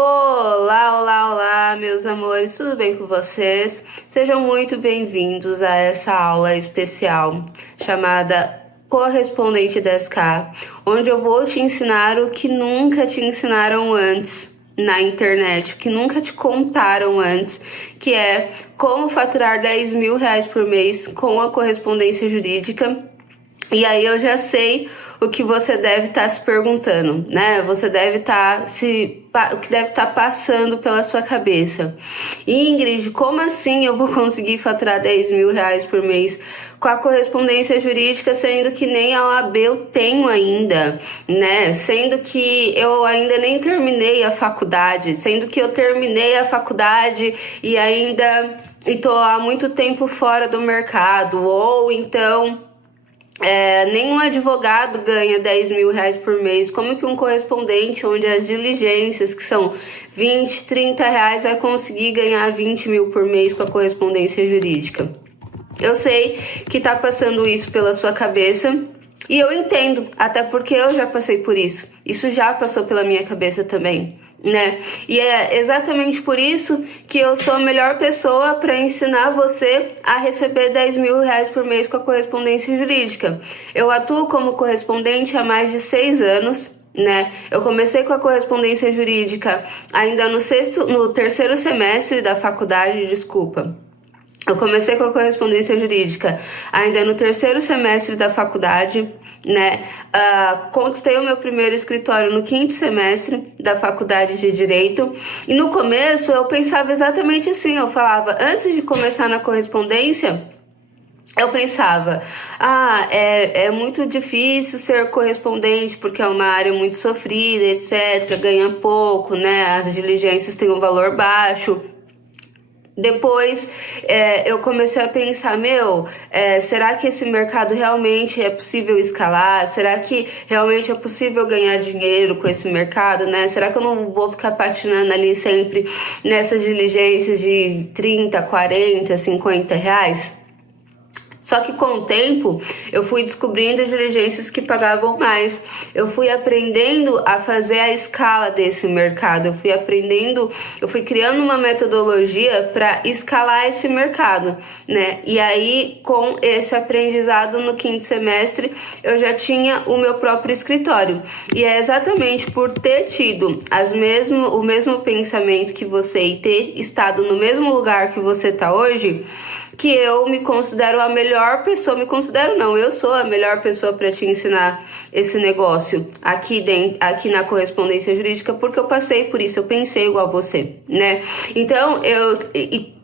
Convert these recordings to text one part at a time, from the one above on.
Olá, olá, olá, meus amores, tudo bem com vocês? Sejam muito bem-vindos a essa aula especial chamada Correspondente 10K, onde eu vou te ensinar o que nunca te ensinaram antes na internet, o que nunca te contaram antes, que é como faturar 10 mil reais por mês com a correspondência jurídica. E aí eu já sei o que você deve estar se perguntando, né? Você deve estar o que deve estar passando pela sua cabeça. Ingrid, como assim eu vou conseguir faturar 10 mil reais por mês com a correspondência jurídica, sendo que nem a OAB eu tenho ainda, né? Sendo que eu ainda nem terminei a faculdade, sendo que eu terminei a faculdade e ainda estou há muito tempo fora do mercado, ou então nenhum advogado ganha 10 mil reais por mês. Como que um correspondente, onde as diligências, que são 20, 30 reais, vai conseguir ganhar 20 mil por mês com a correspondência jurídica? Eu sei que tá passando isso pela sua cabeça e eu entendo, até porque eu já passei por isso. Isso já passou pela minha cabeça também, né? E é exatamente por isso que eu sou a melhor pessoa para ensinar você a receber 10 mil reais por mês com a correspondência jurídica. Eu atuo como correspondente há mais de 6 anos, né? Eu comecei com a correspondência jurídica ainda no terceiro semestre da faculdade, desculpa. Eu comecei com a correspondência jurídica ainda no terceiro semestre da faculdade, né? Conquistei o meu primeiro escritório no quinto semestre da faculdade de Direito. E no começo eu pensava exatamente assim, eu falava, antes de começar na correspondência, eu pensava, é muito difícil ser correspondente porque é uma área muito sofrida, etc, ganha pouco, né? As diligências têm um valor baixo. Depois eu comecei a pensar, será que esse mercado realmente é possível escalar? Será que realmente é possível ganhar dinheiro com esse mercado, né? Será que eu não vou ficar patinando ali sempre nessas diligências de 30, 40, 50 reais? Só que com o tempo eu fui descobrindo diligências que pagavam mais. Eu fui aprendendo a fazer a escala desse mercado. Eu fui criando uma metodologia para escalar esse mercado, né? E aí, com esse aprendizado no quinto semestre, eu já tinha o meu próprio escritório. E é exatamente por ter tido o mesmo pensamento que você e ter estado no mesmo lugar que você está hoje, que eu me considero a melhor pessoa, eu sou a melhor pessoa para te ensinar esse negócio aqui na correspondência jurídica, porque eu passei por isso, eu pensei igual você, né? Então,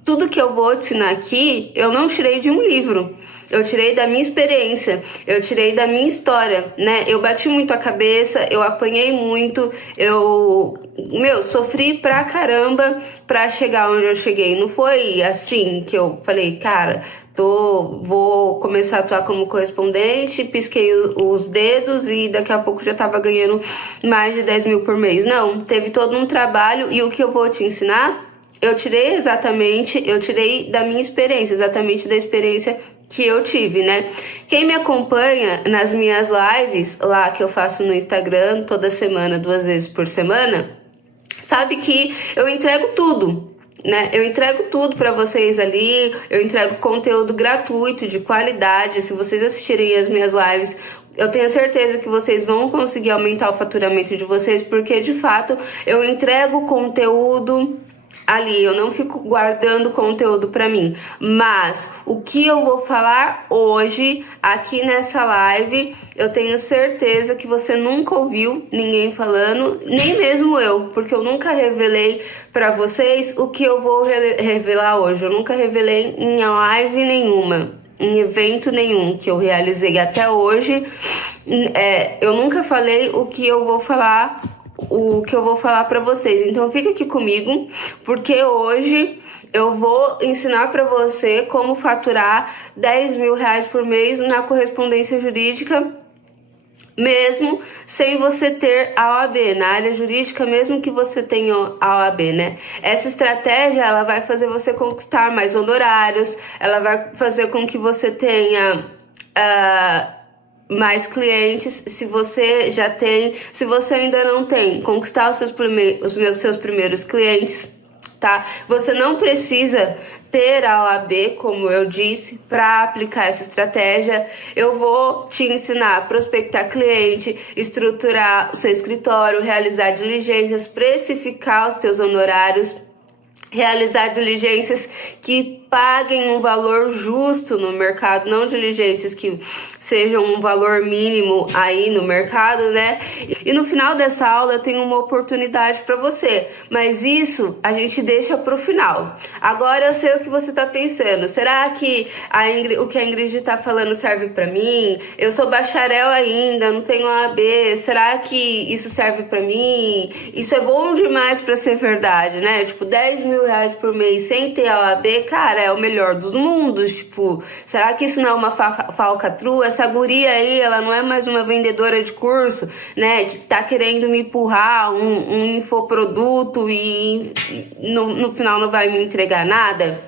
tudo que eu vou te ensinar aqui, eu não tirei de um livro. Eu tirei da minha experiência, eu tirei da minha história, né? Eu bati muito a cabeça, eu apanhei muito, sofri pra caramba pra chegar onde eu cheguei. Não foi assim que eu falei, cara, vou começar a atuar como correspondente, pisquei os dedos e daqui a pouco já tava ganhando mais de 10 mil por mês. Não, teve todo um trabalho e o que eu vou te ensinar, eu tirei da minha experiência, exatamente da experiência que eu tive, né? Quem me acompanha nas minhas lives lá que eu faço no Instagram toda semana, 2 vezes por semana, sabe que eu entrego tudo, né? Eu entrego tudo para vocês ali, eu entrego conteúdo gratuito, de qualidade. Se vocês assistirem as minhas lives, eu tenho certeza que vocês vão conseguir aumentar o faturamento de vocês, porque de fato eu entrego conteúdo ali, eu não fico guardando conteúdo pra mim. Mas o que eu vou falar hoje aqui nessa live, eu tenho certeza que você nunca ouviu ninguém falando, nem mesmo eu, porque eu nunca revelei pra vocês o que eu vou revelar hoje. Eu nunca revelei em live nenhuma, em evento nenhum que eu realizei até hoje. Eu nunca falei o que eu vou falar para vocês. Então fica aqui comigo, porque hoje eu vou ensinar para você como faturar 10 mil reais por mês na correspondência jurídica, mesmo sem você ter a OAB, na área jurídica, mesmo que você tenha a OAB, né? Essa estratégia, ela vai fazer você conquistar mais honorários, ela vai fazer com que você tenha mais clientes, se você já tem, se você ainda não tem, conquistar seus primeiros clientes, tá? Você não precisa ter a OAB, como eu disse, para aplicar essa estratégia. Eu vou te ensinar a prospectar cliente, estruturar o seu escritório, realizar diligências, precificar os teus honorários, realizar diligências que paguem um valor justo no mercado, não diligências que sejam um valor mínimo aí no mercado, né? E no final dessa aula eu tenho uma oportunidade para você, mas isso a gente deixa pro final. Agora eu sei o que você tá pensando. Será que o que a Ingrid tá falando serve para mim? Eu sou bacharel ainda, não tenho OAB. Será que isso serve para mim? Isso é bom demais para ser verdade, né? Tipo, 10 mil reais por mês sem ter a OAB, cara, é o melhor dos mundos. Tipo, será que isso não é uma falcatrua? Essa guria aí, ela não é mais uma vendedora de curso, né? Que tá querendo me empurrar um infoproduto e no final não vai me entregar nada?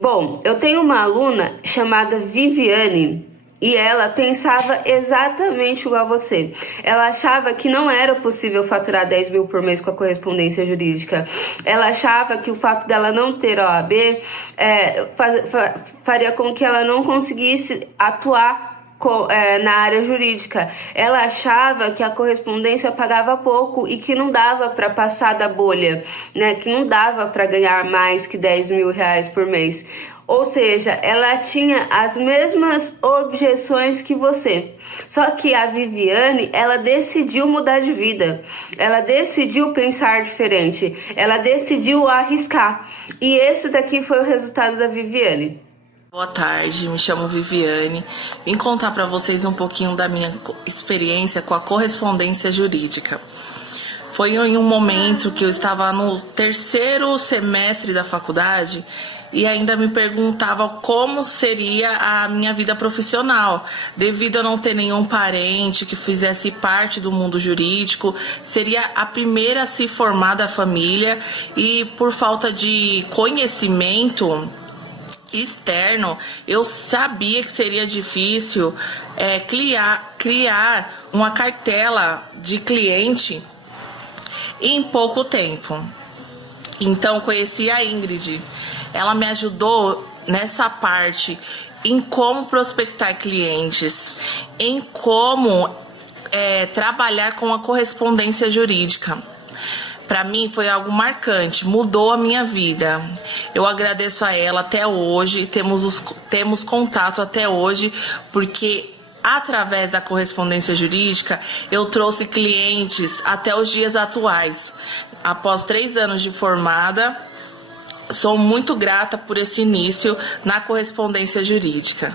Bom, eu tenho uma aluna chamada Viviane. E ela pensava exatamente igual a você. Ela achava que não era possível faturar 10 mil por mês com a correspondência jurídica. Ela achava que o fato dela não ter OAB faria com que ela não conseguisse atuar na área jurídica. Ela achava que a correspondência pagava pouco e que não dava para passar da bolha, né? Que não dava para ganhar mais que 10 mil reais por mês. Ou seja, ela tinha as mesmas objeções que você. Só que a Viviane, ela decidiu mudar de vida. Ela decidiu pensar diferente. Ela decidiu arriscar. E esse daqui foi o resultado da Viviane. Boa tarde, me chamo Viviane. Vim contar para vocês um pouquinho da minha experiência com a correspondência jurídica. Foi em um momento que eu estava no terceiro semestre da faculdade e ainda me perguntava como seria a minha vida profissional, devido a não ter nenhum parente que fizesse parte do mundo jurídico. Seria a primeira a se formar da família e, por falta de conhecimento externo, eu sabia que seria difícil criar uma cartela de cliente em pouco tempo. Então conheci a Ingrid. Ela me ajudou nessa parte, em como prospectar clientes, em como trabalhar com a correspondência jurídica. Para mim foi algo marcante, mudou a minha vida. Eu agradeço a ela até hoje, temos contato até hoje, porque através da correspondência jurídica eu trouxe clientes até os dias atuais. Após 3 anos de formada, sou muito grata por esse início na correspondência jurídica.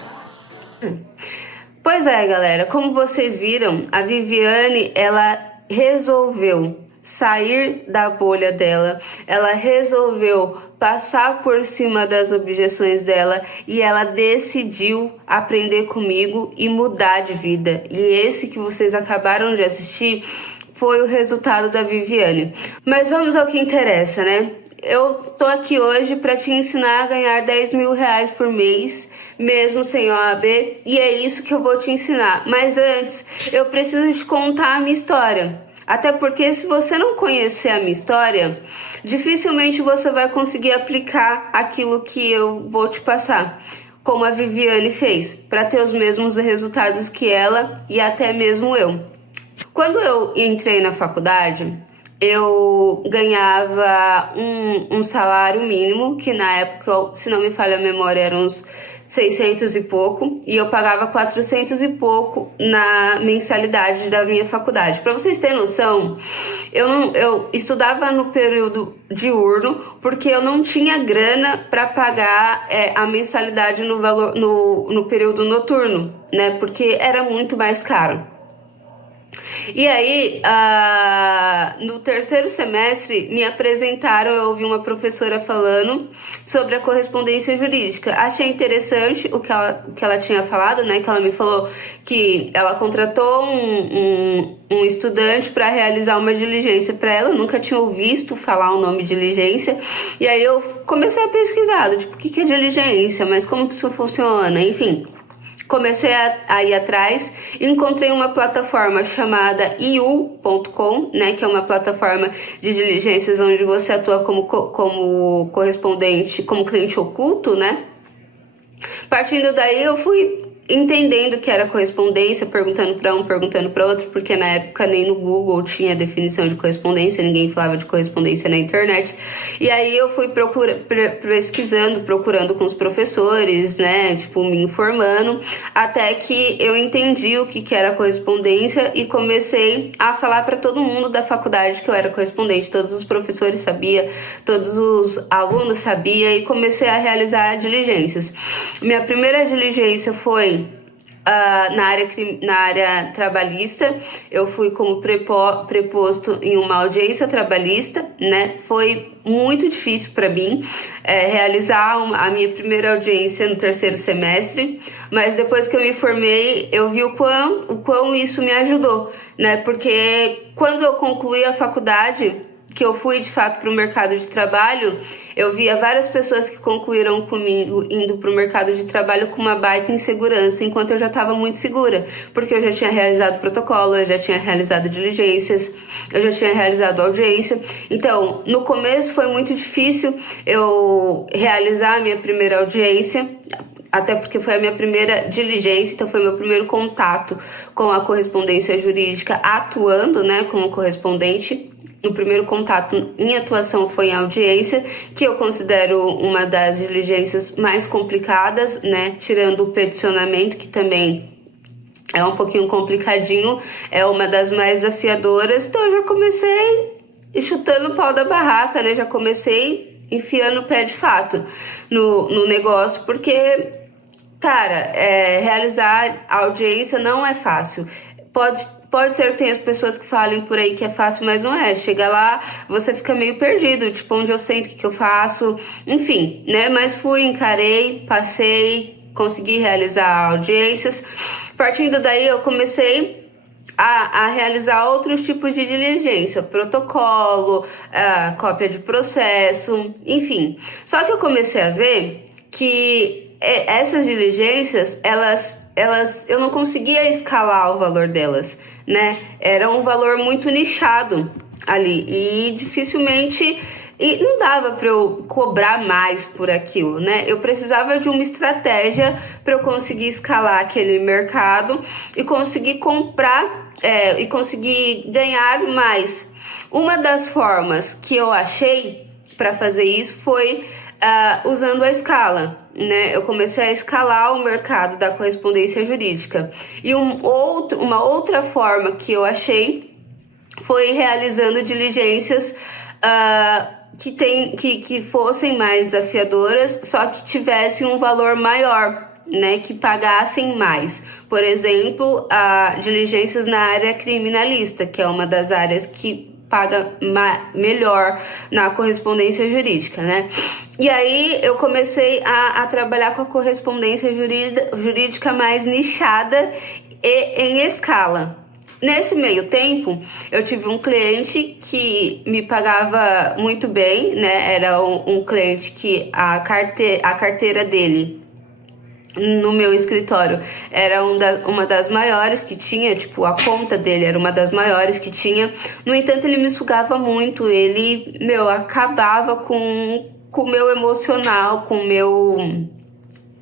Pois é, galera, como vocês viram, a Viviane, ela resolveu sair da bolha dela, ela resolveu passar por cima das objeções dela e ela decidiu aprender comigo e mudar de vida. E esse que vocês acabaram de assistir foi o resultado da Viviane. Mas vamos ao que interessa, né? Eu tô aqui hoje para te ensinar a ganhar 10 mil reais por mês, mesmo sem OAB, e é isso que eu vou te ensinar. Mas antes, eu preciso te contar a minha história. Até porque se você não conhecer a minha história, dificilmente você vai conseguir aplicar aquilo que eu vou te passar, como a Viviane fez, para ter os mesmos resultados que ela e até mesmo eu. Quando eu entrei na faculdade, eu ganhava um salário mínimo, que na época, se não me falha a memória, eram uns 600 e pouco, e eu pagava 400 e pouco na mensalidade da minha faculdade. Para vocês terem noção, eu estudava no período diurno porque eu não tinha grana para pagar a mensalidade no período noturno, né? Porque era muito mais caro. E aí, no terceiro semestre, me apresentaram, eu ouvi uma professora falando sobre a correspondência jurídica. Achei interessante o que ela tinha falado, né? Que ela me falou que ela contratou um estudante para realizar uma diligência para ela. Eu nunca tinha ouvido falar o nome diligência. E aí eu comecei a pesquisar, tipo, o que é diligência? Mas como que isso funciona? Enfim. Comecei a ir atrás, encontrei uma plataforma chamada iu.com, né, que é uma plataforma de diligências onde você atua como correspondente, como cliente oculto, né? Partindo daí eu fui entendendo que era correspondência, perguntando para um, perguntando para outro, porque na época nem no Google tinha definição de correspondência, ninguém falava de correspondência na internet. E aí eu fui pesquisando, procurando com os professores, né, tipo, me informando, até que eu entendi o que era correspondência e comecei a falar para todo mundo da faculdade que eu era correspondente. Todos os professores sabiam, todos os alunos sabiam, e comecei a realizar diligências. Minha primeira diligência foi na área trabalhista. Eu fui como preposto em uma audiência trabalhista, né? Foi muito difícil para mim realizar a minha primeira audiência no terceiro semestre, mas depois que eu me formei, eu vi o quão isso me ajudou, né? Porque quando eu concluí a faculdade, que eu fui de fato para o mercado de trabalho, eu via várias pessoas que concluíram comigo indo para o mercado de trabalho com uma baita insegurança, enquanto eu já estava muito segura, porque eu já tinha realizado protocolo, eu já tinha realizado diligências, eu já tinha realizado audiência. Então, no começo foi muito difícil eu realizar a minha primeira audiência, até porque foi a minha primeira diligência, então foi meu primeiro contato com a correspondência jurídica atuando, né, como correspondente. O primeiro contato em atuação foi em audiência, que eu considero uma das diligências mais complicadas, né? Tirando o peticionamento, que também é um pouquinho complicadinho, é uma das mais desafiadoras. Então eu já comecei chutando o pau da barraca, né? Já comecei enfiando o pé de fato no negócio, porque, cara, realizar audiência não é fácil. Pode ser que tenha as pessoas que falem por aí que é fácil, mas não é. Chega lá, você fica meio perdido, tipo, onde eu sento, o que eu faço, enfim, né? Mas fui, encarei, passei, consegui realizar audiências. Partindo daí, eu comecei a realizar outros tipos de diligência, protocolo, cópia de processo, enfim. Só que eu comecei a ver que essas diligências, eu não conseguia escalar o valor delas, né? Era um valor muito nichado ali e dificilmente, e não dava para eu cobrar mais por aquilo, né? Eu precisava de uma estratégia para eu conseguir escalar aquele mercado e conseguir comprar e conseguir ganhar mais. Uma das formas que eu achei para fazer isso foi usando a escala, né? Eu comecei a escalar o mercado da correspondência jurídica. E uma outra forma que eu achei foi realizando diligências que fossem mais desafiadoras, só que tivessem um valor maior, né? Que pagassem mais. Por exemplo, diligências na área criminalista, que é uma das áreas que paga melhor na correspondência jurídica, né? E aí eu comecei a trabalhar com a correspondência jurídica mais nichada e em escala. Nesse meio tempo, eu tive um cliente que me pagava muito bem, né? Era um cliente que a carteira dele no meu escritório era uma das maiores que tinha, tipo, a conta dele era uma das maiores que tinha. No entanto, ele me sugava muito, ele, acabava com o meu emocional,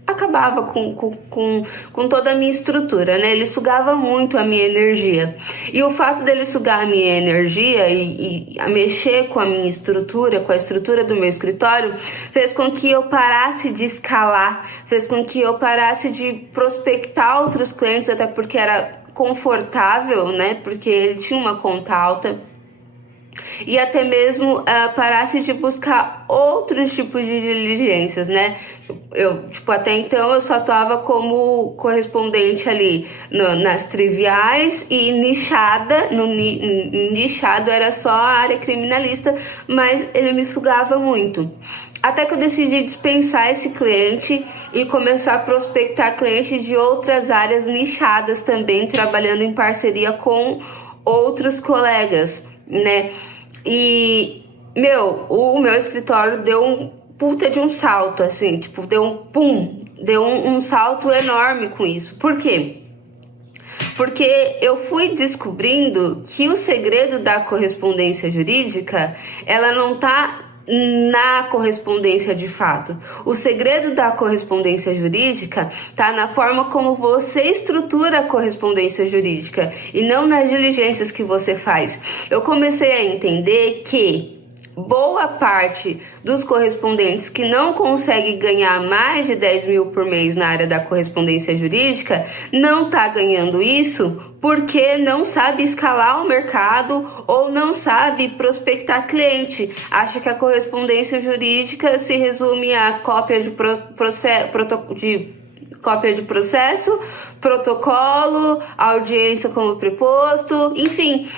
acabava com toda a minha estrutura, né? Ele sugava muito a minha energia. E o fato dele sugar a minha energia e mexer com a minha estrutura, com a estrutura do meu escritório, fez com que eu parasse de escalar, fez com que eu parasse de prospectar outros clientes, até porque era confortável, né? Porque ele tinha uma conta alta. E até mesmo parasse de buscar outros tipos de diligências, né? Até então eu só atuava como correspondente ali nas triviais e nichada, nichado era só a área criminalista, mas ele me sugava muito. Até que eu decidi dispensar esse cliente e começar a prospectar clientes de outras áreas nichadas também, trabalhando em parceria com outros colegas, né? E, o meu escritório deu um puta de um salto, assim, tipo, deu um pum, deu um salto enorme com isso. Por quê? Porque eu fui descobrindo que o segredo da correspondência jurídica, ela não tá na correspondência de fato. O segredo da correspondência jurídica tá na forma como você estrutura a correspondência jurídica e não nas diligências que você faz. Eu comecei a entender que boa parte dos correspondentes que não consegue ganhar mais de 10 mil por mês na área da correspondência jurídica não tá ganhando isso porque não sabe escalar o mercado ou não sabe prospectar cliente. Acha que a correspondência jurídica se resume a cópia de processo, protocolo, audiência como preposto, enfim.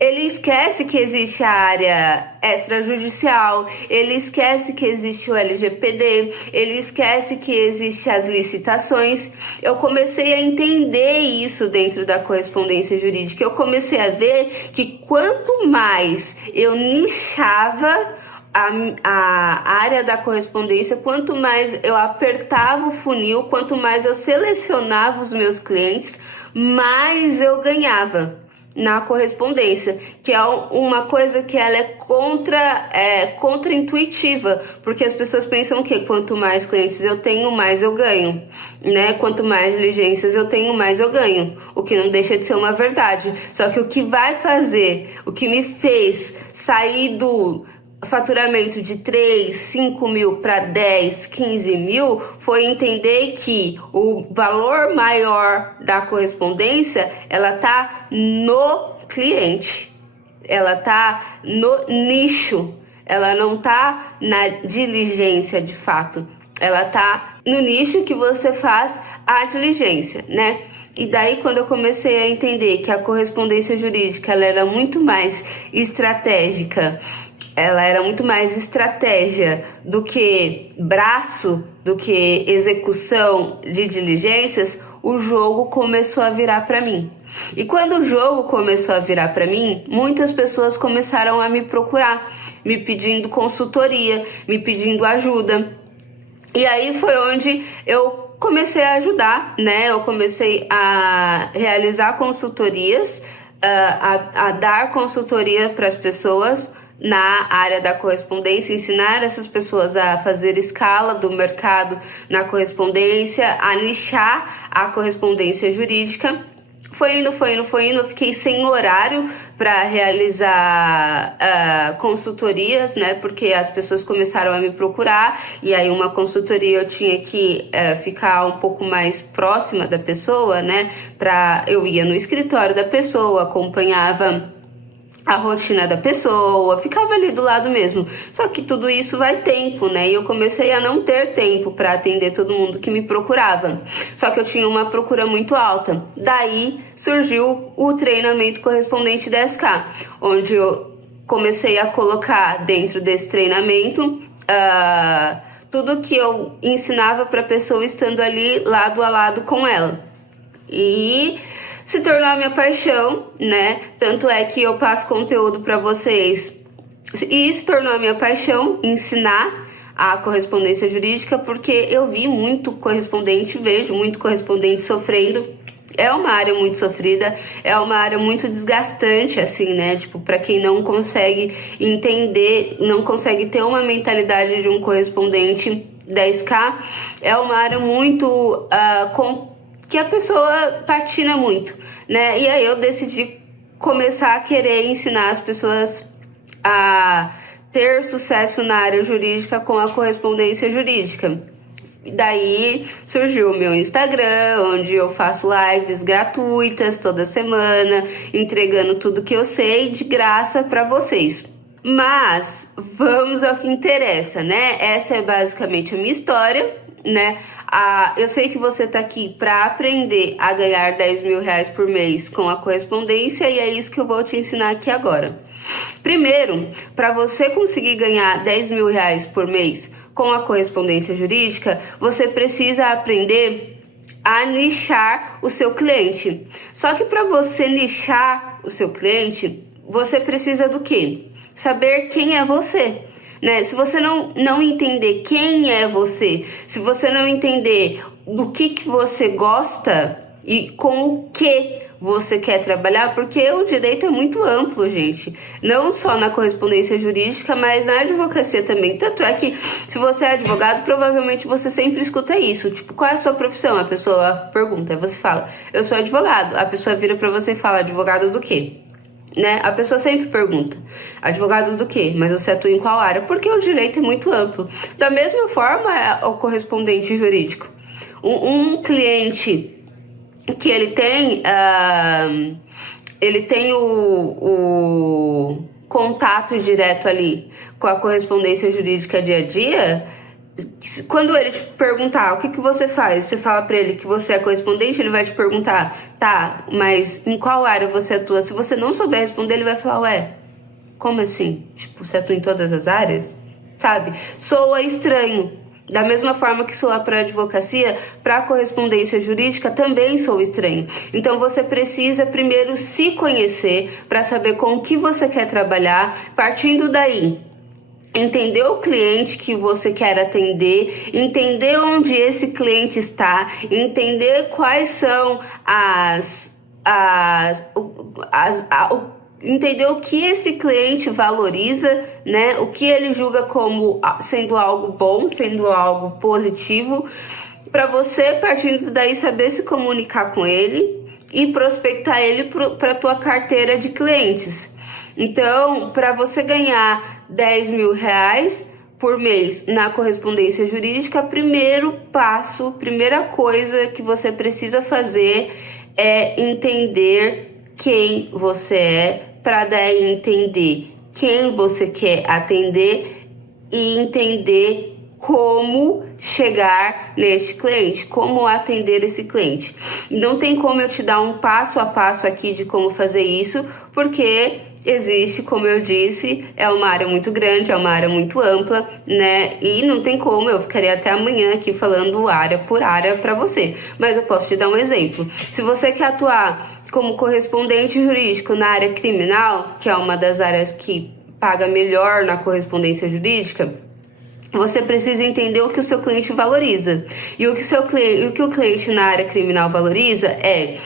Ele esquece que existe a área extrajudicial, ele esquece que existe o LGPD, ele esquece que existe as licitações. Eu comecei a entender isso dentro da correspondência jurídica. Eu comecei a ver que quanto mais eu nichava a área da correspondência, quanto mais eu apertava o funil, quanto mais eu selecionava os meus clientes, mais eu ganhava na correspondência, que é uma coisa que ela é contra-intuitiva, porque as pessoas pensam que quanto mais clientes eu tenho, mais eu ganho, né? Quanto mais diligências eu tenho, mais eu ganho, o que não deixa de ser uma verdade. Só que o que me fez sair do faturamento de 3, 5 mil para 10, 15 mil foi entender que o valor maior da correspondência, ela tá no cliente, ela tá no nicho, ela não tá na diligência de fato, ela tá no nicho que você faz a diligência, né? E daí, quando eu comecei a entender que a correspondência jurídica ela era muito mais estratégica, ela era muito mais estratégia do que braço, do que execução de diligências, o jogo começou a virar para mim. E quando o jogo começou a virar para mim, muitas pessoas começaram a me procurar, me pedindo consultoria, me pedindo ajuda. E aí foi onde eu comecei a ajudar, né? Eu comecei a realizar consultorias, a dar consultoria para as pessoas na área da correspondência, ensinar essas pessoas a fazer escala do mercado na correspondência, a nichar a correspondência jurídica. Foi indo, eu fiquei sem horário para realizar consultorias, né? Porque as pessoas começaram a me procurar e aí uma consultoria eu tinha que ficar um pouco mais próxima da pessoa, né? Eu ia no escritório da pessoa, acompanhava a rotina da pessoa, ficava ali do lado mesmo. Só que tudo isso vai tempo, né? E eu comecei a não ter tempo para atender todo mundo que me procurava. Só que eu tinha uma procura muito alta. Daí surgiu o treinamento correspondente 10K, onde eu comecei a colocar dentro desse treinamento tudo que eu ensinava para a pessoa estando ali lado a lado com ela. E se tornou a minha paixão, né? Tanto é que eu passo conteúdo para vocês. E se tornou a minha paixão ensinar a correspondência jurídica, porque eu vi muito correspondente, vejo muito correspondente sofrendo. É uma área muito sofrida, é uma área muito desgastante, assim, né? Tipo, para quem não consegue entender, não consegue ter uma mentalidade de um correspondente 10K, é uma área muito que a pessoa patina muito, né? E aí eu decidi começar a querer ensinar as pessoas a ter sucesso na área jurídica com a correspondência jurídica. E daí surgiu o meu Instagram, onde eu faço lives gratuitas toda semana, entregando tudo que eu sei de graça para vocês. Mas vamos ao que interessa, né? Essa é basicamente a minha história, né? Eu sei que você tá aqui para aprender a ganhar 10 mil reais por mês com a correspondência e é isso que eu vou te ensinar aqui agora. Primeiro, para você conseguir ganhar 10 mil reais por mês com a correspondência jurídica, você precisa aprender a nichar o seu cliente. Só que para você nichar o seu cliente, você precisa do quê? Saber quem é você. né? Se você não entender quem é você, se você não entender do que você gosta e com o que você quer trabalhar, porque o direito é muito amplo, gente. Não só na correspondência jurídica, mas na advocacia também. Tanto é que, se você é advogado, provavelmente você sempre escuta isso. Tipo, qual é a sua profissão? A pessoa pergunta, aí você fala, eu sou advogado. A pessoa vira pra você e fala, advogado do quê? Né? A pessoa sempre pergunta, advogado do quê? Mas você atua em qual área? Porque o direito é muito amplo. Da mesma forma, é o correspondente jurídico. Um cliente que ele tem o contato direto ali com a correspondência jurídica dia a dia. Quando ele te perguntar o que você faz, você fala pra ele que você é correspondente, ele vai te perguntar, tá, mas em qual área você atua? Se você não souber responder, ele vai falar, ué, como assim? Tipo, você atua em todas as áreas? Sabe? Soa estranho. Da mesma forma que soa para a advocacia, para a correspondência jurídica também soa estranho. Então você precisa primeiro se conhecer para saber com o que você quer trabalhar. Partindo daí, entender o cliente que você quer atender, entender onde esse cliente está, entender quais são entender o que esse cliente valoriza, né? O que ele julga como sendo algo bom, sendo algo positivo, para você, partindo daí, saber se comunicar com ele e prospectar ele para a tua carteira de clientes. Então, para você ganhar 10 mil reais por mês na correspondência jurídica, primeiro passo, primeira coisa que você precisa fazer é entender quem você é, para daí entender quem você quer atender e entender como chegar neste cliente, como atender esse cliente. Não tem como eu te dar um passo a passo aqui de como fazer isso, porque existe, como eu disse, é uma área muito grande, é uma área muito ampla, né? E não tem como, eu ficaria até amanhã aqui falando área por área para você. Mas eu posso te dar um exemplo. Se você quer atuar como correspondente jurídico na área criminal, que é uma das áreas que paga melhor na correspondência jurídica, você precisa entender o que o seu cliente valoriza. E o que o cliente na área criminal valoriza é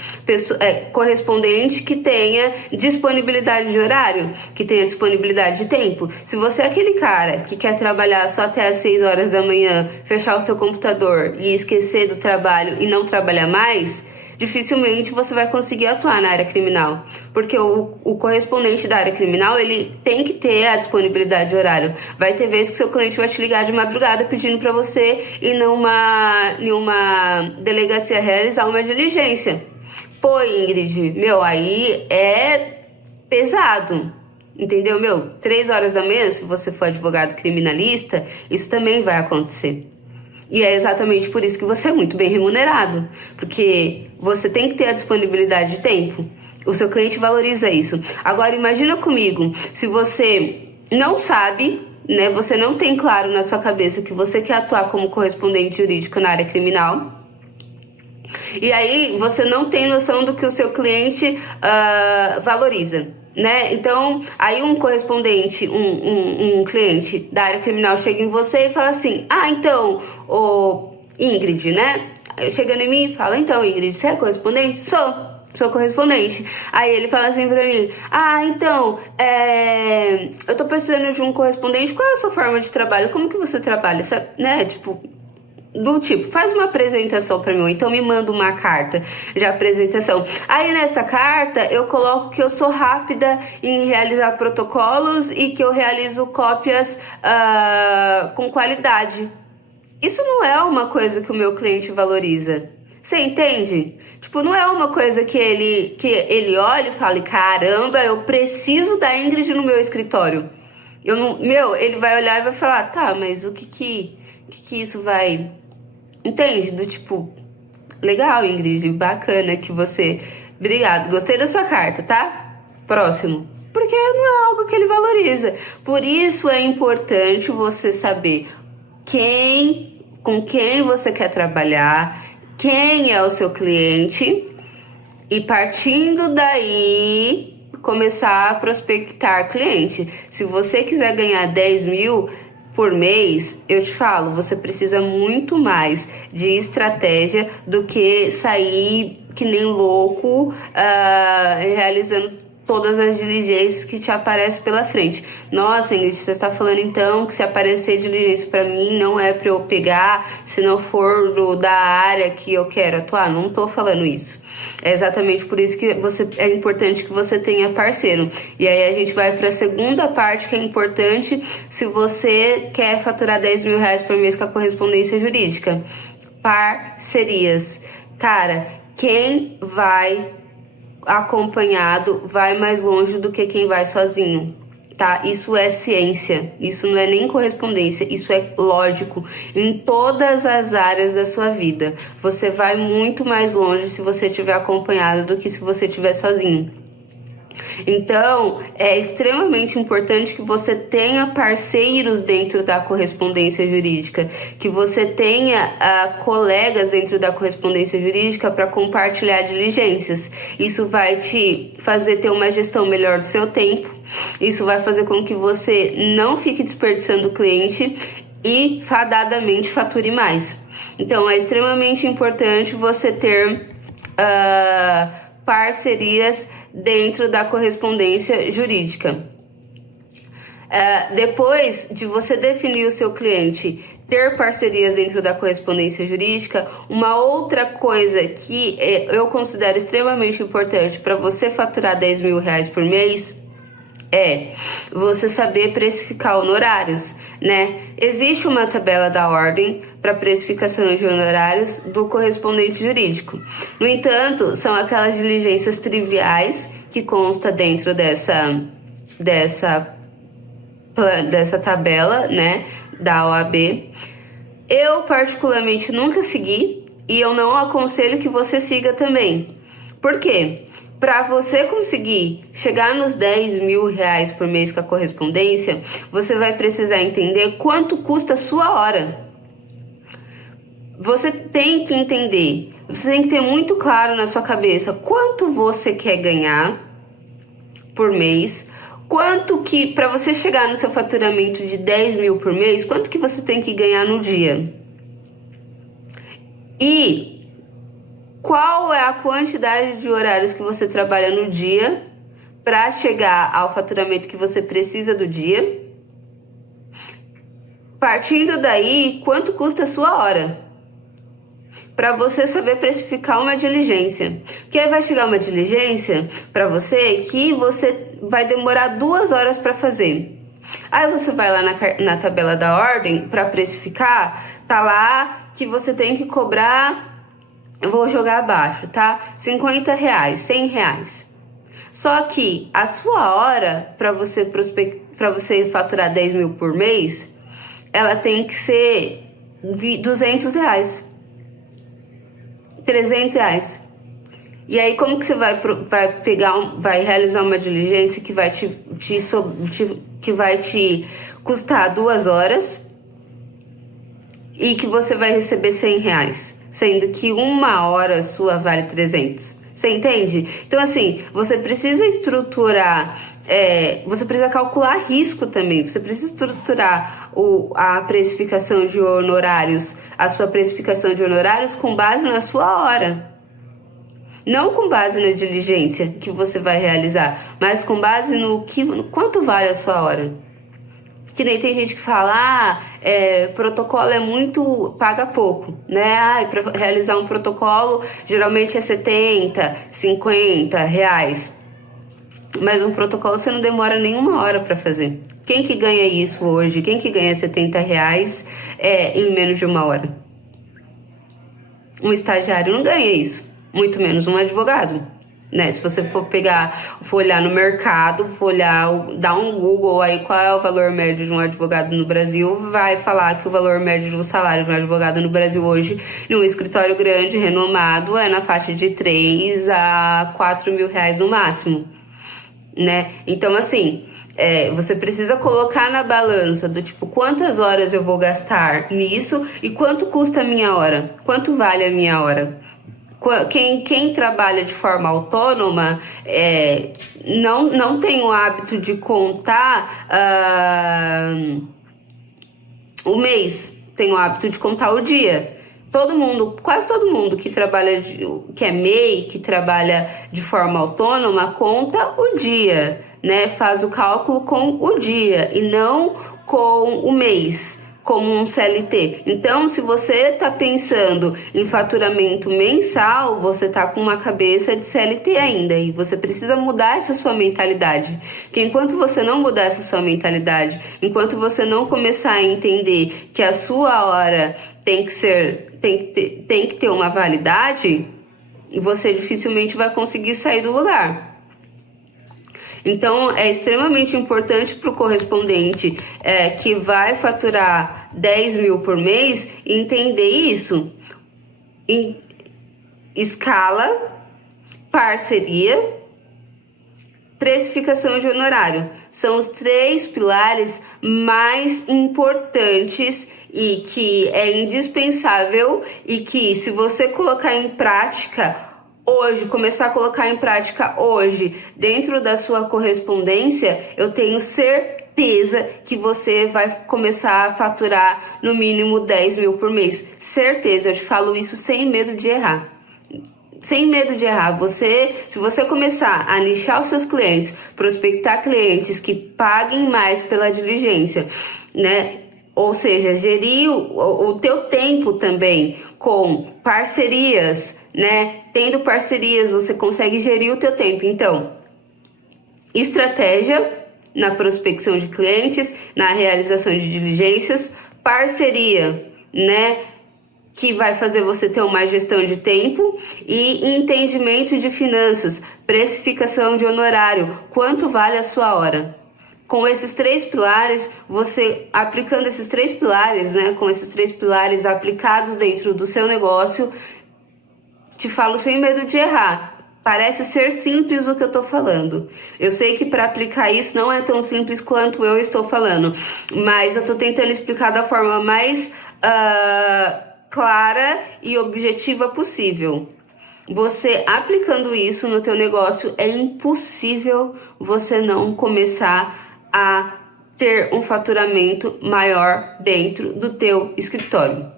correspondente que tenha disponibilidade de horário, que tenha disponibilidade de tempo. Se você é aquele cara que quer trabalhar só até às 6 horas da manhã, fechar o seu computador e esquecer do trabalho e não trabalhar mais, dificilmente você vai conseguir atuar na área criminal, porque o correspondente da área criminal, ele tem que ter a disponibilidade de horário. Vai ter vezes que seu cliente vai te ligar de madrugada pedindo para você ir numa delegacia realizar uma diligência. Pô, Ingrid, aí é pesado, entendeu? 3 horas da manhã, se você for advogado criminalista, isso também vai acontecer. E é exatamente por isso que você é muito bem remunerado, porque você tem que ter a disponibilidade de tempo. O seu cliente valoriza isso. Agora, imagina comigo, se você não sabe, né, você não tem claro na sua cabeça que você quer atuar como correspondente jurídico na área criminal, e aí você não tem noção do que o seu cliente valoriza, né? Então, aí um correspondente, um cliente da área criminal chega em você e fala assim, então, Ingrid, né? Chegando em mim e fala, então, Ingrid, você é correspondente? Sou correspondente. Aí ele fala assim pra mim, então, eu tô precisando de um correspondente, qual é a sua forma de trabalho? Como que você trabalha? Sabe? Né? Faz uma apresentação pra mim, ou então me manda uma carta de apresentação. Aí nessa carta eu coloco que eu sou rápida em realizar protocolos e que eu realizo cópias com qualidade. Isso não é uma coisa que o meu cliente valoriza. Você entende? Não é uma coisa que ele olha e fala, caramba, eu preciso da Ingrid no meu escritório. Ele vai olhar e vai falar, tá, mas o que isso vai... Entende? Legal, Ingrid, bacana que você... Obrigado, gostei da sua carta, tá? Próximo. Porque não é algo que ele valoriza. Por isso é importante você saber com quem você quer trabalhar, quem é o seu cliente, e partindo daí começar a prospectar cliente. Se você quiser ganhar 10 mil, por mês, eu te falo, você precisa muito mais de estratégia do que sair que nem louco, realizando todas as diligências que te aparecem pela frente. Nossa, Ingrid, você está falando então que se aparecer diligência para mim não é para eu pegar, se não for da área que eu quero atuar? Não estou falando isso. É exatamente por isso que é importante que você tenha parceiro. E aí a gente vai para a segunda parte, que é importante se você quer faturar 10 mil reais por mês com a correspondência jurídica. Parcerias. Cara, quem vai acompanhado vai mais longe do que quem vai sozinho, tá? Isso é ciência, isso não é nem correspondência, isso é lógico. Em todas as áreas da sua vida, você vai muito mais longe se você estiver acompanhado do que se você estiver sozinho. Então, é extremamente importante que você tenha parceiros dentro da correspondência jurídica, que você tenha colegas dentro da correspondência jurídica para compartilhar diligências. Isso vai te fazer ter uma gestão melhor do seu tempo, isso vai fazer com que você não fique desperdiçando o cliente e fadadamente fature mais. Então, é extremamente importante você ter parcerias dentro da correspondência jurídica. Depois de você definir o seu cliente, ter parcerias dentro da correspondência jurídica, uma outra coisa que eu considero extremamente importante para você faturar 10 mil reais por mês é você saber precificar honorários, né? Existe uma tabela da ordem para precificação de honorários do correspondente jurídico. No entanto, são aquelas diligências triviais que consta dentro dessa tabela, né, da OAB. Eu particularmente nunca segui e eu não aconselho que você siga também. Por quê? Para você conseguir chegar nos 10 mil reais por mês com a correspondência, você vai precisar entender quanto custa a sua hora. Você tem que entender, você tem que ter muito claro na sua cabeça quanto você quer ganhar por mês, quanto que, para você chegar no seu faturamento de 10 mil por mês, quanto que você tem que ganhar no dia. E qual é a quantidade de horários que você trabalha no dia para chegar ao faturamento que você precisa do dia? Partindo daí, quanto custa a sua hora? Para você saber precificar uma diligência. Porque aí vai chegar uma diligência para você que você vai demorar 2 horas para fazer. Aí você vai lá na tabela da ordem para precificar, tá lá que você tem que cobrar. Eu vou jogar abaixo, tá? 50 reais, 100 reais. Só que a sua hora, para você faturar 10 mil por mês, ela tem que ser 200 reais. 300 reais. E aí, como que você vai realizar uma diligência que vai te custar 2 horas e que você vai receber 100 reais? Sendo que 1 hora sua vale 300. Você entende? Então, assim, você precisa estruturar, você precisa calcular risco também. Você precisa estruturar a precificação de honorários, a sua precificação de honorários com base na sua hora. Não com base na diligência que você vai realizar, mas com base no quanto vale a sua hora. Que nem tem gente que fala, protocolo é muito, paga pouco, né? Para realizar um protocolo, geralmente é 70, 50 reais. Mas um protocolo você não demora nem 1 hora para fazer. Quem que ganha isso hoje? Quem que ganha 70 reais em menos de 1 hora? Um estagiário não ganha isso, muito menos um advogado. Né? Se você for olhar no mercado, dar um Google aí qual é o valor médio de um advogado no Brasil, vai falar que o valor médio do salário de um advogado no Brasil hoje, num escritório grande, renomado, é na faixa de 3 a 4 mil reais no máximo, né? Então, assim, você precisa colocar na balança do tipo, quantas horas eu vou gastar nisso e quanto custa a minha hora, quanto vale a minha hora. Quem trabalha de forma autônoma não tem o hábito de contar o mês, tem o hábito de contar o dia. Todo mundo, quase todo mundo que trabalha, que é MEI, que trabalha de forma autônoma, conta o dia, né? Faz o cálculo com o dia e não com o mês, como um CLT. Então, se você está pensando em faturamento mensal, você está com uma cabeça de CLT ainda e você precisa mudar essa sua mentalidade. Porque enquanto você não mudar essa sua mentalidade, enquanto você não começar a entender que a sua hora tem que ter uma validade, você dificilmente vai conseguir sair do lugar. Então, é extremamente importante para o correspondente que vai faturar 10 mil por mês entender isso. Em escala, parceria, precificação de honorário. São os 3 pilares mais importantes e que é indispensável e que, se você colocar em prática hoje, começar a colocar em prática hoje dentro da sua correspondência, eu tenho certeza que você vai começar a faturar no mínimo 10 mil por mês. Certeza, eu te falo isso sem medo de errar. Sem medo de errar. Se você começar a nichar os seus clientes, prospectar clientes que paguem mais pela diligência, né? Ou seja, gerir o teu tempo também com parcerias, né? Tendo parcerias, você consegue gerir o teu tempo. Então, estratégia na prospecção de clientes, na realização de diligências, parceria, né? Que vai fazer você ter uma gestão de tempo e entendimento de finanças, precificação de honorário, quanto vale a sua hora. Com esses 3 pilares, você aplicando esses 3 pilares, né? Com esses 3 pilares aplicados dentro do seu negócio, te falo sem medo de errar. Parece ser simples o que eu tô falando. Eu sei que para aplicar isso não é tão simples quanto eu estou falando, mas eu tô tentando explicar da forma mais clara e objetiva possível. Você aplicando isso no teu negócio, é impossível você não começar a ter um faturamento maior dentro do teu escritório.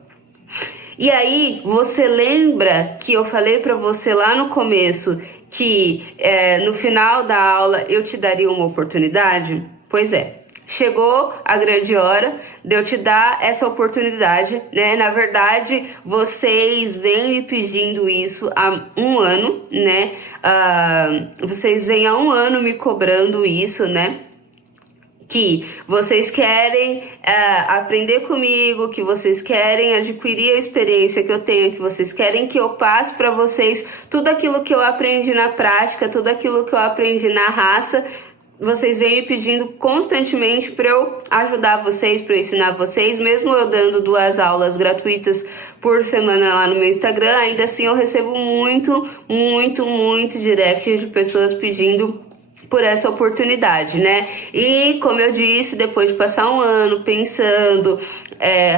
E aí, você lembra que eu falei para você lá no começo que no final da aula eu te daria uma oportunidade? Pois é. Chegou a grande hora de eu te dar essa oportunidade, né? Na verdade, vocês vêm me pedindo isso há um ano, né? Vocês vêm há um ano me cobrando isso, né? Que vocês querem aprender comigo, que vocês querem adquirir a experiência que eu tenho, que vocês querem que eu passe para vocês tudo aquilo que eu aprendi na prática, tudo aquilo que eu aprendi na raça. Vocês vêm me pedindo constantemente para eu ajudar vocês, para eu ensinar vocês, mesmo eu dando 2 aulas gratuitas por semana lá no meu Instagram, ainda assim eu recebo muito direct de pessoas pedindo por essa oportunidade, né? E como eu disse, depois de passar um ano pensando,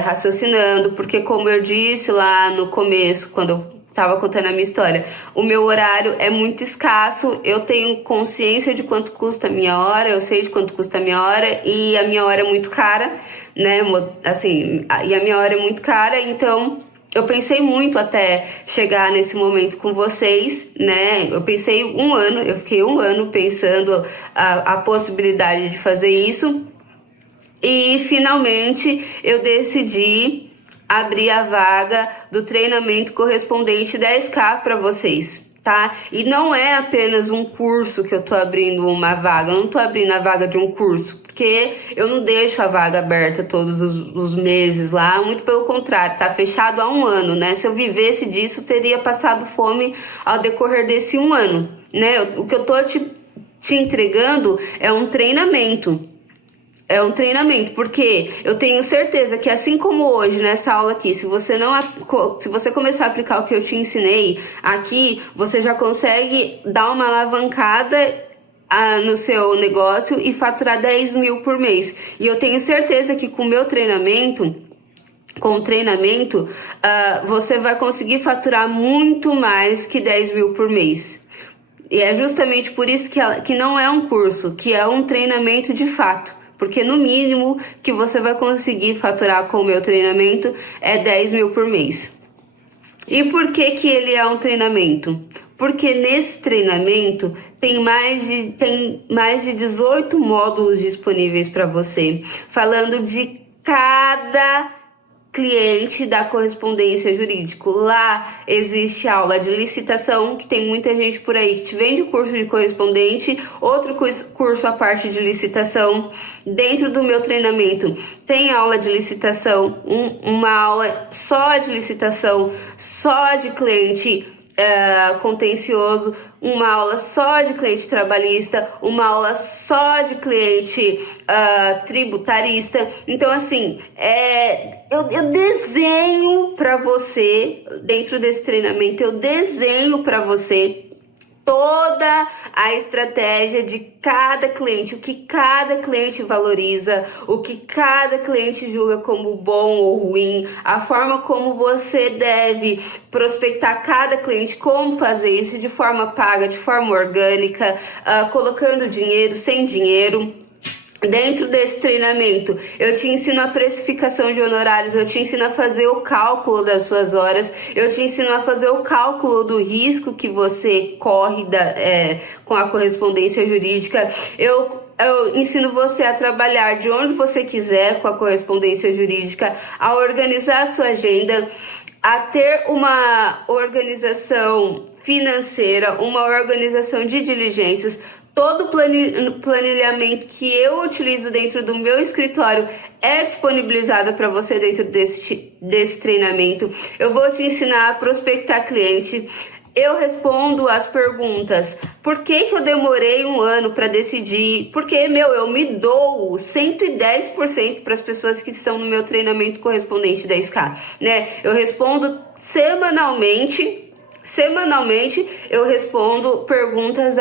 raciocinando, porque como eu disse lá no começo, quando eu tava contando a minha história, o meu horário é muito escasso, eu tenho consciência de quanto custa a minha hora, eu sei de quanto custa a minha hora e a minha hora é muito cara, né? Assim, e a minha hora é muito cara, então eu pensei muito até chegar nesse momento com vocês, né? Eu pensei eu fiquei um ano pensando a possibilidade de fazer isso e finalmente eu decidi abrir a vaga do treinamento correspondente 10K para vocês, tá? E não é apenas um curso que eu tô abrindo uma vaga, eu não tô abrindo a vaga de um curso, porque eu não deixo a vaga aberta todos os meses lá, muito pelo contrário, tá fechado há um ano, né? Se eu vivesse disso, teria passado fome ao decorrer desse um ano, né? O que eu tô te entregando é um treinamento. É um treinamento, porque eu tenho certeza que assim como hoje nessa aula aqui, se você começar a aplicar o que eu te ensinei aqui, você já consegue dar uma alavancada no seu negócio e faturar 10 mil por mês. E eu tenho certeza que com o meu treinamento, você vai conseguir faturar muito mais que 10 mil por mês. E é justamente por isso que não é um curso, que é um treinamento de fato. porque no mínimo que você vai conseguir faturar com o meu treinamento é 10 mil por mês. E por que que ele é um treinamento? Porque nesse treinamento tem mais de 18 módulos disponíveis para você, falando de cada cliente da correspondência jurídica. Lá existe aula de licitação, que tem muita gente por aí que te vende curso de correspondente, outro curso à parte de licitação. Dentro do meu treinamento tem aula de licitação, uma aula só de licitação, só de cliente contencioso, uma aula só de cliente trabalhista, uma aula só de cliente tributarista. Então, assim, eu desenho para você, dentro desse treinamento, eu desenho para você toda a estratégia de cada cliente, o que cada cliente valoriza, o que cada cliente julga como bom ou ruim, a forma como você deve prospectar cada cliente, como fazer isso de forma paga, de forma orgânica, colocando dinheiro, sem dinheiro. Dentro desse treinamento, eu te ensino a precificação de honorários, eu te ensino a fazer o cálculo das suas horas, eu te ensino a fazer o cálculo do risco que você corre com a correspondência jurídica. Eu ensino você a trabalhar de onde você quiser com a correspondência jurídica, a organizar a sua agenda, a ter uma organização financeira, uma organização de diligências. Todo planilhamento que eu utilizo dentro do meu escritório é disponibilizado para você dentro desse treinamento. Eu vou te ensinar a prospectar cliente. Eu respondo as perguntas. Por que eu demorei um ano para decidir? Porque, eu me dou 110% para as pessoas que estão no meu treinamento correspondente 10K, né? Eu respondo semanalmente eu respondo perguntas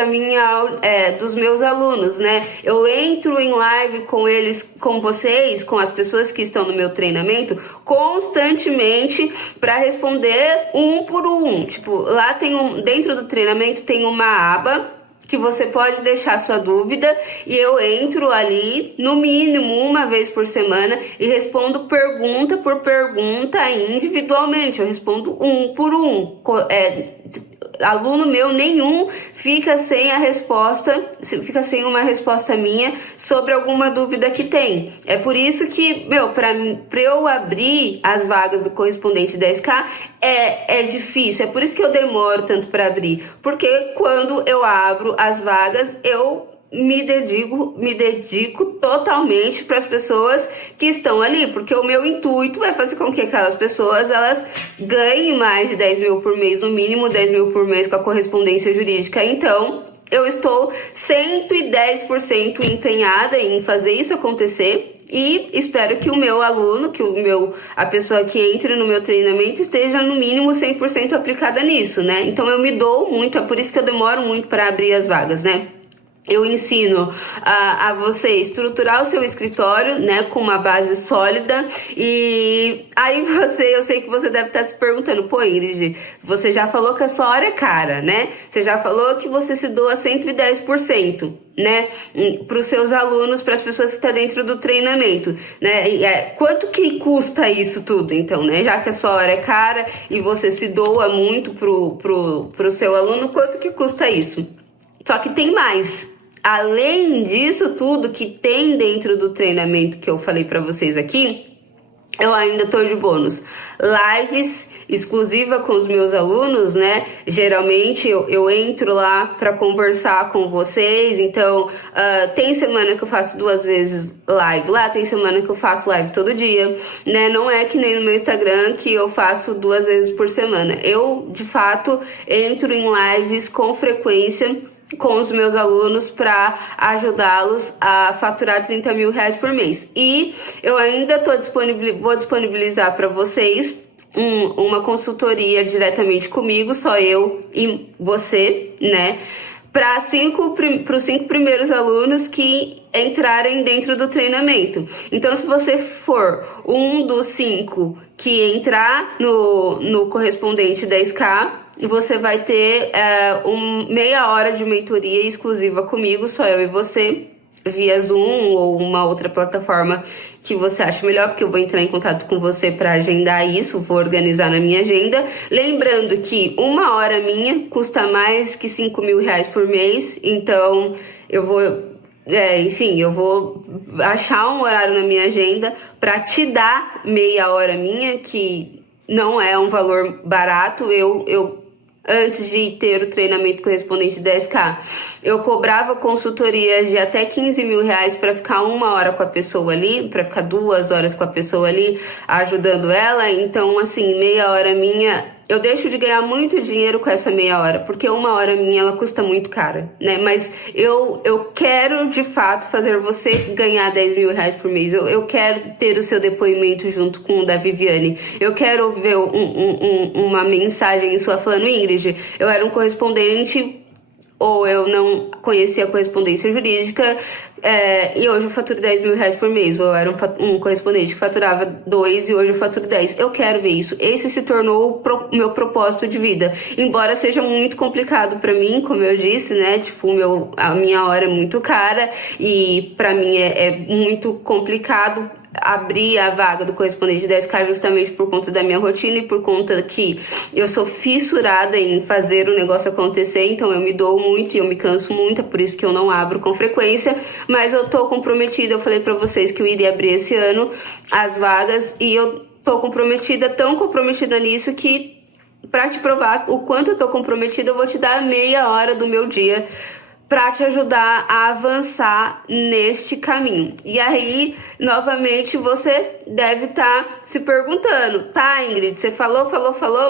dos meus alunos, né? Eu entro em live com eles, com vocês, com as pessoas que estão no meu treinamento, constantemente para responder um por um. Tipo, lá dentro do treinamento tem uma aba que você pode deixar sua dúvida e eu entro ali no mínimo uma vez por semana e respondo pergunta por pergunta individualmente. Eu respondo um por um. Aluno meu nenhum fica sem uma resposta minha sobre alguma dúvida que tem. É por isso que, para eu abrir as vagas do correspondente 10K é difícil. É por isso que eu demoro tanto para abrir. Porque quando eu abro as vagas, eu me dedico totalmente para as pessoas que estão ali, porque o meu intuito é fazer com que aquelas pessoas elas ganhem mais de 10 mil por mês, no mínimo 10 mil por mês com a correspondência jurídica. Então, eu estou 110% empenhada em fazer isso acontecer e espero que o meu aluno, a pessoa que entre no meu treinamento esteja no mínimo 100% aplicada nisso, né? Então eu me dou muito, é por isso que eu demoro muito para abrir as vagas, né? Eu ensino a você estruturar o seu escritório, né, com uma base sólida. E aí eu sei que você deve estar se perguntando, pô, Ingrid, você já falou que a sua hora é cara, né? Você já falou que você se doa 110%, né, para os seus alunos, para as pessoas que estão dentro do treinamento, né? Quanto que custa isso tudo, então, né? Já que a sua hora é cara e você se doa muito pro seu aluno, quanto que custa isso? Só que tem mais. Além disso tudo que tem dentro do treinamento que eu falei para vocês aqui, eu ainda tô de bônus. Lives exclusiva com os meus alunos, né? Geralmente eu entro lá para conversar com vocês. Então, tem semana que eu faço 2 vezes live lá, tem semana que eu faço live todo dia, né? Não é que nem no meu Instagram que eu faço 2 vezes por semana. Eu, de fato, entro em lives com frequência com os meus alunos para ajudá-los a faturar 30 mil reais por mês. E eu ainda vou disponibilizar para vocês uma consultoria diretamente comigo, só eu e você, né? Para os 5 primeiros alunos que entrarem dentro do treinamento. Então, se você for um dos 5 que entrar no correspondente 10K, você vai ter meia hora de mentoria exclusiva comigo, só eu e você. via Zoom ou uma outra plataforma que você acha melhor, porque eu vou entrar em contato com você para agendar isso, vou organizar na minha agenda. Lembrando que 1 hora minha custa mais que 5.000 reais por mês, então eu vou, enfim, eu vou achar um horário na minha agenda para te dar meia hora minha, que não é um valor barato. Eu antes de ter o treinamento correspondente 10K, eu cobrava consultorias de até 15.000 reais para ficar 1 hora com a pessoa ali, para ficar 2 horas com a pessoa ali, ajudando ela. Então, assim, meia hora minha, eu deixo de ganhar muito dinheiro com essa meia hora, porque 1 hora minha, ela custa muito cara, né? Mas eu quero, de fato, fazer você ganhar 10.000 reais por mês. Eu quero ter o seu depoimento junto com o da Viviane. Eu quero ver uma mensagem sua falando: Ingrid, eu era um correspondente, ou eu não conhecia a correspondência jurídica, e hoje eu faturo 10.000 reais por mês. Ou eu era um correspondente que faturava 2 e hoje eu faturo 10. Eu quero ver isso. Esse se tornou o meu propósito de vida. Embora seja muito complicado pra mim, como eu disse, né? Tipo, a minha hora é muito cara e pra mim é muito complicado abrir a vaga do correspondente 10K justamente por conta da minha rotina e por conta que eu sou fissurada em fazer o negócio acontecer, então eu me dou muito e eu me canso muito, é por isso que eu não abro com frequência, mas eu tô comprometida. Eu falei pra vocês que eu iria abrir esse ano as vagas e eu tô comprometida, tão comprometida nisso que, pra te provar o quanto eu tô comprometida, eu vou te dar meia hora do meu dia para te ajudar a avançar neste caminho. E aí, novamente, você deve estar se perguntando: tá, Ingrid, você falou,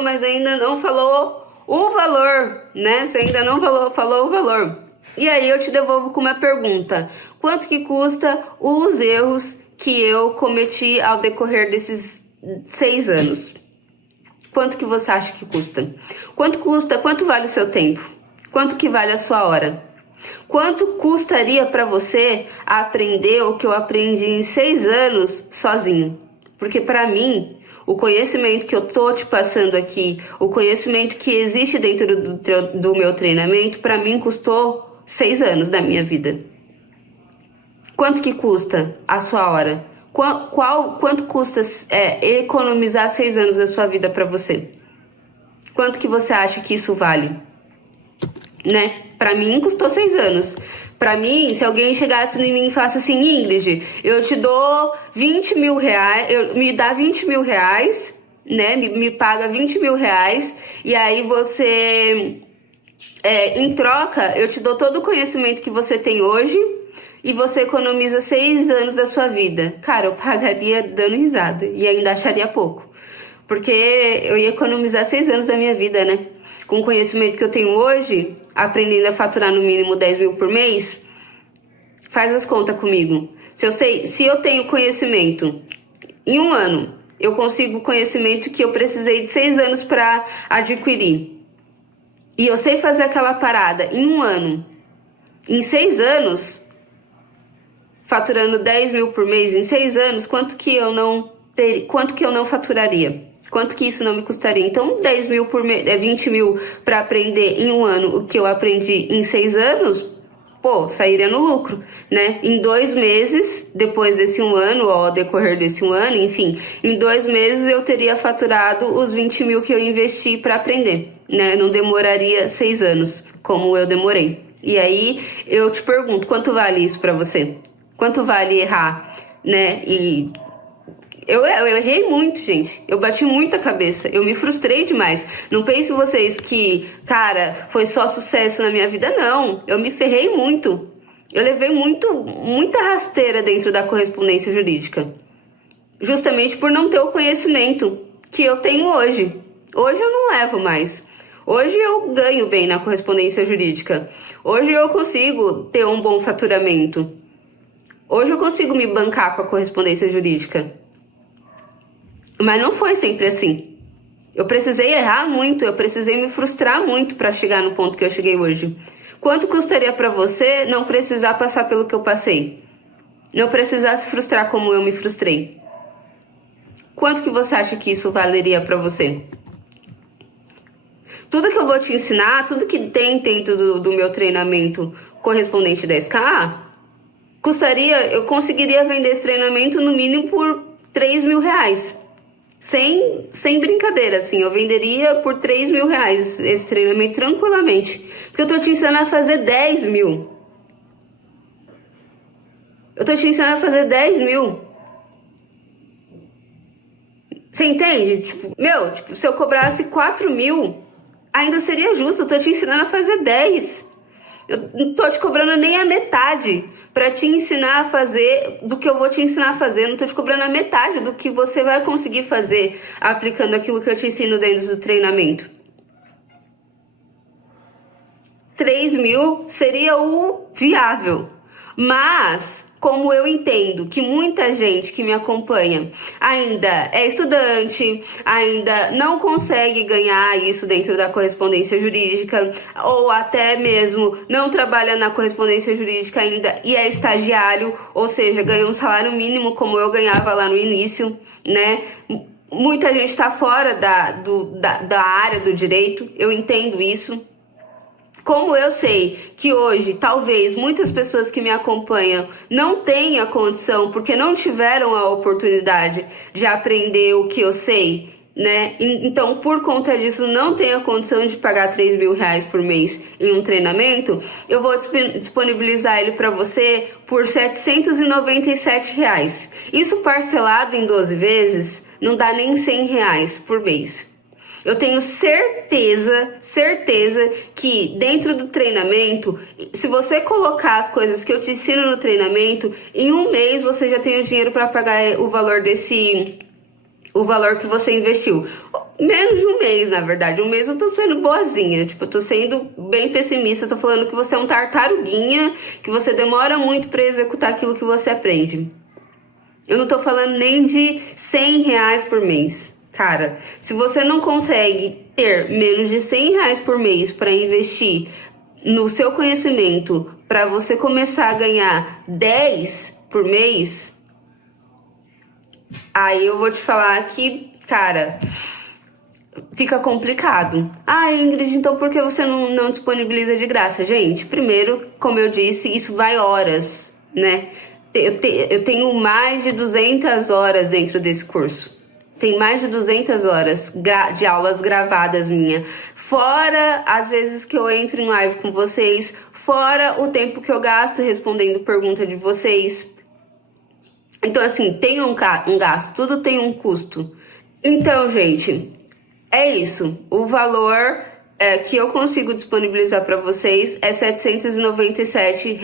mas ainda não falou o valor, né? Você ainda não falou o valor. E aí eu te devolvo com uma pergunta: quanto que custa os erros que eu cometi ao decorrer desses 6 anos? Quanto que você acha que custa? Quanto custa? Quanto vale o seu tempo? Quanto que vale a sua hora? Quanto custaria para você aprender o que eu aprendi em 6 anos sozinho? Porque para mim, o conhecimento que eu tô te passando aqui, o conhecimento que existe dentro do meu treinamento, para mim custou 6 anos da minha vida. Quanto que custa a sua hora? Quanto custa economizar 6 anos da sua vida para você? Quanto que você acha que isso vale? Né? Pra mim custou 6 anos. Pra mim, se alguém chegasse em mim e falasse assim: Ingrid, eu te dou 20.000 reais, me dá 20.000 reais, né? Me paga 20.000 reais, e aí você, em troca, eu te dou todo o conhecimento que você tem hoje e você economiza 6 anos da sua vida. Cara, eu pagaria dando risada e ainda acharia pouco, porque eu ia economizar 6 anos da minha vida, né? Com o conhecimento que eu tenho hoje, aprendendo a faturar no mínimo 10.000 por mês, faz as contas comigo. Se eu tenho conhecimento em 1 ano, eu consigo conhecimento que eu precisei de 6 anos para adquirir, e eu sei fazer aquela parada em 1 ano, em 6 anos, faturando 10.000 por mês, em 6 anos, quanto que eu não faturaria? Quanto que isso não me custaria? Então, 10.000 por mês, 20.000 para aprender em 1 ano o que eu aprendi em 6 anos, pô, sairia no lucro, né? Em 2 meses, depois desse 1 ano, ou ao decorrer desse 1 ano, enfim, em 2 meses eu teria faturado os 20.000 que eu investi para aprender, né? Não demoraria 6 anos, como eu demorei. E aí, eu te pergunto, quanto vale isso para você? Quanto vale errar, né? E eu errei muito, gente. Eu bati muita cabeça. Eu me frustrei demais. Não pensem vocês que, cara, foi só sucesso na minha vida. Não. Eu me ferrei muito. Eu levei muita rasteira dentro da correspondência jurídica. Justamente por não ter o conhecimento que eu tenho hoje. Hoje eu não levo mais. Hoje eu ganho bem na correspondência jurídica. Hoje eu consigo ter um bom faturamento. Hoje eu consigo me bancar com a correspondência jurídica. Mas não foi sempre assim. Eu precisei errar muito, eu precisei me frustrar muito para chegar no ponto que eu cheguei hoje. Quanto custaria para você não precisar passar pelo que eu passei? Não precisar se frustrar como eu me frustrei? Quanto que você acha que isso valeria para você? Tudo que eu vou te ensinar, tudo que tem dentro do meu treinamento correspondente 10K, eu conseguiria vender esse treinamento no mínimo por 3 mil reais. Sem brincadeira, assim, eu venderia por 3 mil reais esse treinamento tranquilamente. Porque eu tô te ensinando a fazer 10 mil. Eu tô te ensinando a fazer 10 mil. Você entende? Tipo, se eu cobrasse 4 mil, ainda seria justo. Eu tô te ensinando a fazer 10. Eu não tô te cobrando nem a metade pra te ensinar a fazer do que eu vou te ensinar a fazer. Eu não tô te cobrando a metade do que você vai conseguir fazer aplicando aquilo que eu te ensino dentro do treinamento. 3 mil seria o viável. Mas, como eu entendo que muita gente que me acompanha ainda é estudante, ainda não consegue ganhar isso dentro da correspondência jurídica, ou até mesmo não trabalha na correspondência jurídica ainda e é estagiário, ou seja, ganha um salário mínimo como eu ganhava lá no início, né? Muita gente está fora da área do direito, eu entendo isso. Como eu sei que hoje, talvez, muitas pessoas que me acompanham não tenham a condição, porque não tiveram a oportunidade de aprender o que eu sei, né? Então, por conta disso, não tenho a condição de pagar 3 mil reais por mês em um treinamento, eu vou disponibilizar ele para você por 797 reais. Isso parcelado em 12 vezes, não dá nem 100 reais por mês. Eu tenho certeza que dentro do treinamento, se você colocar as coisas que eu te ensino no treinamento, em um mês você já tem o dinheiro para pagar o valor que você investiu. Menos de um mês, na verdade. Um mês eu tô sendo boazinha, tipo, eu tô sendo bem pessimista, eu tô falando que você é um tartaruguinha, que você demora muito para executar aquilo que você aprende. Eu não tô falando nem de 100 reais por mês. Cara, se você não consegue ter menos de 100 reais por mês para investir no seu conhecimento, para você começar a ganhar 10 por mês, aí eu vou te falar que, cara, fica complicado. Ah, Ingrid, então por que você não disponibiliza de graça? Gente, primeiro, como eu disse, isso vai horas, né? Eu tenho mais de 200 horas dentro desse curso. Tem mais de 200 horas de aulas gravadas minha. Fora as vezes que eu entro em live com vocês. Fora o tempo que eu gasto respondendo pergunta de vocês. Então, assim, tem um gasto. Tudo tem um custo. Então, gente, é isso. O valor que eu consigo disponibilizar para vocês é R$ 797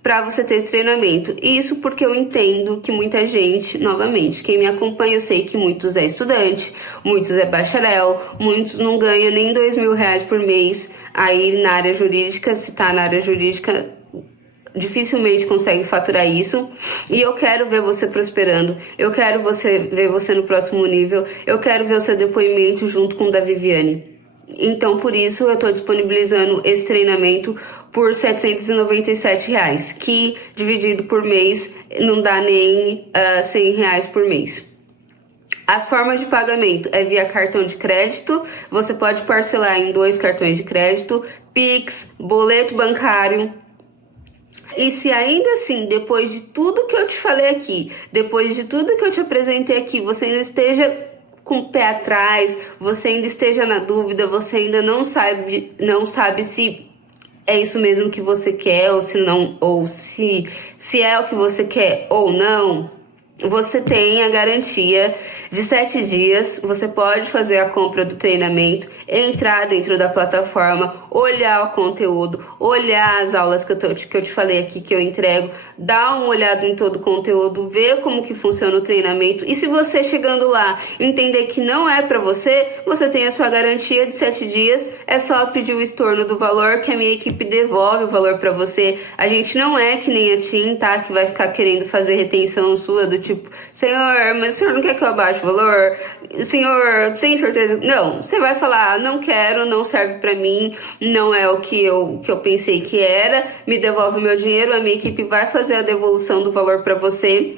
para você ter esse treinamento. Isso porque eu entendo que muita gente, novamente, quem me acompanha, eu sei que muitos é estudante, muitos é bacharel, muitos não ganham nem 2 mil reais por mês aí na área jurídica. Se tá na área jurídica, dificilmente consegue faturar isso. E eu quero ver você prosperando. Eu quero ver você no próximo nível. Eu quero ver o seu depoimento junto com o da Viviane. Então, por isso, eu estou disponibilizando esse treinamento por R$ 797, que dividido por mês não dá nem 100 reais por mês. As formas de pagamento é via cartão de crédito, você pode parcelar em 2 cartões de crédito, Pix, boleto bancário. E se ainda assim, depois de tudo que eu te falei aqui, depois de tudo que eu te apresentei aqui, você ainda esteja com o pé atrás, você ainda esteja na dúvida, você ainda não sabe se é isso mesmo que você quer ou se não, ou se é o que você quer ou não, você tem a garantia de 7 dias. Você pode fazer a compra do treinamento, entrar dentro da plataforma, olhar o conteúdo, olhar as aulas que eu te falei aqui que eu entrego, dar uma olhada em todo o conteúdo, ver como que funciona o treinamento. E se você chegando lá entender que não é para você, você tem a sua garantia de 7 dias. É só pedir o estorno do valor que a minha equipe devolve o valor para você. A gente não é que nem a TIM, tá? Que vai ficar querendo fazer retenção sua do tipo, senhor, mas o senhor não quer que eu abaixe o valor? Senhor, tem certeza? Não, você vai falar, não quero, não serve pra mim, não é o que eu pensei que era, me devolve o meu dinheiro, a minha equipe vai fazer a devolução do valor pra você.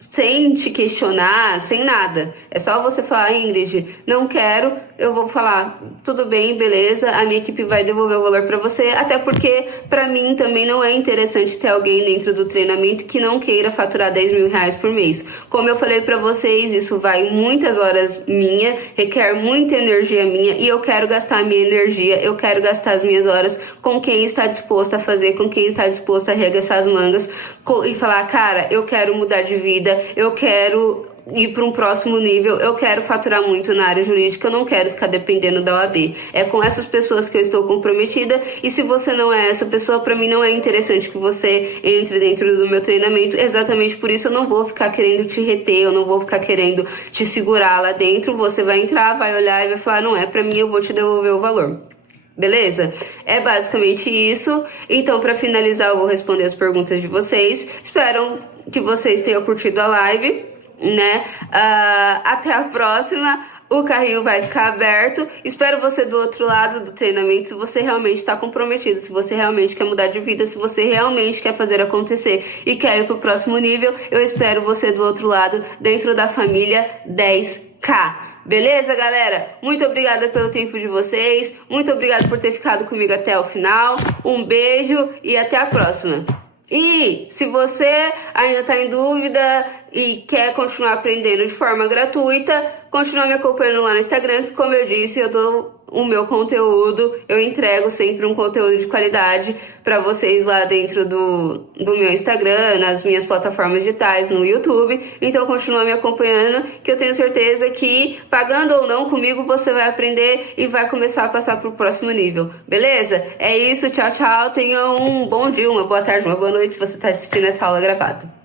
sem te questionar, sem nada. É só você falar, Ingrid, não quero, eu vou falar, tudo bem, beleza, a minha equipe vai devolver o valor para você, até porque para mim também não é interessante ter alguém dentro do treinamento que não queira faturar 10 mil reais por mês. Como eu falei para vocês, isso vai muitas horas minha, requer muita energia minha e eu quero gastar a minha energia, eu quero gastar as minhas horas com quem está disposto a fazer, com quem está disposto a arregaçar as mangas e falar, cara, eu quero mudar de vida, eu quero ir para um próximo nível, eu quero faturar muito na área jurídica, eu não quero ficar dependendo da OAB. É com essas pessoas que eu estou comprometida e se você não é essa pessoa, para mim não é interessante que você entre dentro do meu treinamento. Exatamente por isso eu não vou ficar querendo te reter, eu não vou ficar querendo te segurar lá dentro. Você vai entrar, vai olhar e vai falar, não é para mim, eu vou te devolver o valor. Beleza? É basicamente isso. Então, para finalizar, eu vou responder as perguntas de vocês. Espero que vocês tenham curtido a live, né? Até a próxima. O carrinho vai ficar aberto. Espero você do outro lado do treinamento. Se você realmente está comprometido, se você realmente quer mudar de vida, se você realmente quer fazer acontecer e quer ir para o próximo nível, eu espero você do outro lado, dentro da família 10K. Beleza, galera? Muito obrigada pelo tempo de vocês. Muito obrigada por ter ficado comigo até o final. Um beijo e até a próxima. E se você ainda está em dúvida e quer continuar aprendendo de forma gratuita, continua me acompanhando lá no Instagram, que como eu disse, eu dou o meu conteúdo, eu entrego sempre um conteúdo de qualidade para vocês lá dentro do meu Instagram, nas minhas plataformas digitais, no YouTube. Então continua me acompanhando, que eu tenho certeza que, pagando ou não comigo, você vai aprender e vai começar a passar para o próximo nível. Beleza? É isso, tchau, tchau. Tenha um bom dia, uma boa tarde, uma boa noite se você está assistindo essa aula gravada.